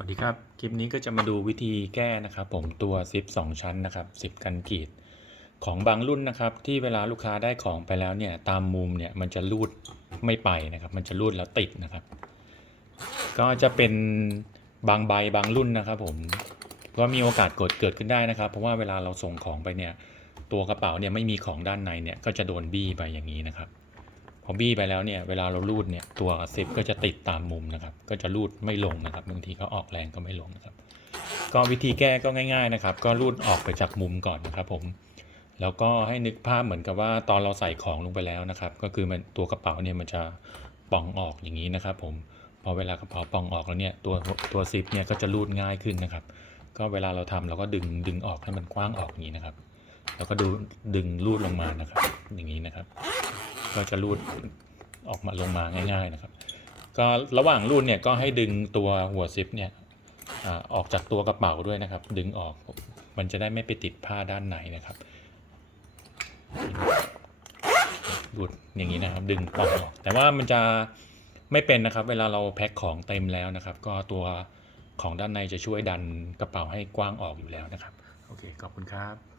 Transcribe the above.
วัสดีครับ คลิปนี้ก็จะมาดูวิธีแก้นะครับ ผมตัวซิป2ชั้นนะครับซิปกันกรีด ของบางรุ่นนะครับ ที่เวลาลูกค้าได้ของไปแล้วเนี่ยตามมุมเนี่ยมันจะรูดไม่ไปนะครับ มันจะรูดแล้วติดนะครับ ก็จะเป็นบางใบบางรุ่นนะครับ ผมก็มีโอกาสเกิดเกิดขึ้นได้นะครับ เพราะว่าเวลาเราส่งของไปเนี่ยตัวกระเป๋าเนี่ยไม่มีของด้านในเนี่ยก็จะโดนบี้ไปอย่างนี้นะครับ อบี้ไปแล้วเนี่ยเวลาเรารูดเนี่ยตัวซิปก็จะติดตามมุมนะครับ ก็จะรูดไม่ลงนะครับบางทีก็ออกแรงก็ไม่ลงนะครับ ก็วิธีแก้ก็ง่าย ๆนะครับ ก็รูดออกไปจากมุมก่อนนะครับ ผม แล้วก็ให้นึกภาพเหมือนกับว่าตอนเราใส่ของลงไปแล้วนะครับ ก็คือมันตัวกระเป๋าเนี่ยมันจะป่องออกอย่างนี้นะครับ ผมพอเวลากระเป๋าป่องออกแล้วเนี่ยตัวตัวซิปเนี่ยก็จะรูดง่ายขึ้นนะครับ ก็เวลาเราทำเราก็ดึงดึงออกให้มันกว้างออกอย่างนี้นะครับ แล้วก็ดูดึงรูดลงมานะครับ อย่างนี้ นะครับ ก็จะรูดออกมาลงมาง่าย ๆนะครับ ก็ระหว่างรูดเนี่ยก็ให้ดึงตัวหัวซิปเนี่ยออกจากตัวกระเป๋าด้วยนะครับ ดึงออกมันจะได้ไม่ไปติดผ้าด้านในนะครับรูดอย่างนี้นะครับ ดึงปล่องออก แต่ว่ามันจะไม่เป็นนะครับ เวลาเราแพ็คของเต็มแล้วนะครับ ก็ตัวของด้านในจะช่วยดันกระเป๋าให้กว้างออกอยู่แล้วนะครับ โอเค ขอบคุณครับ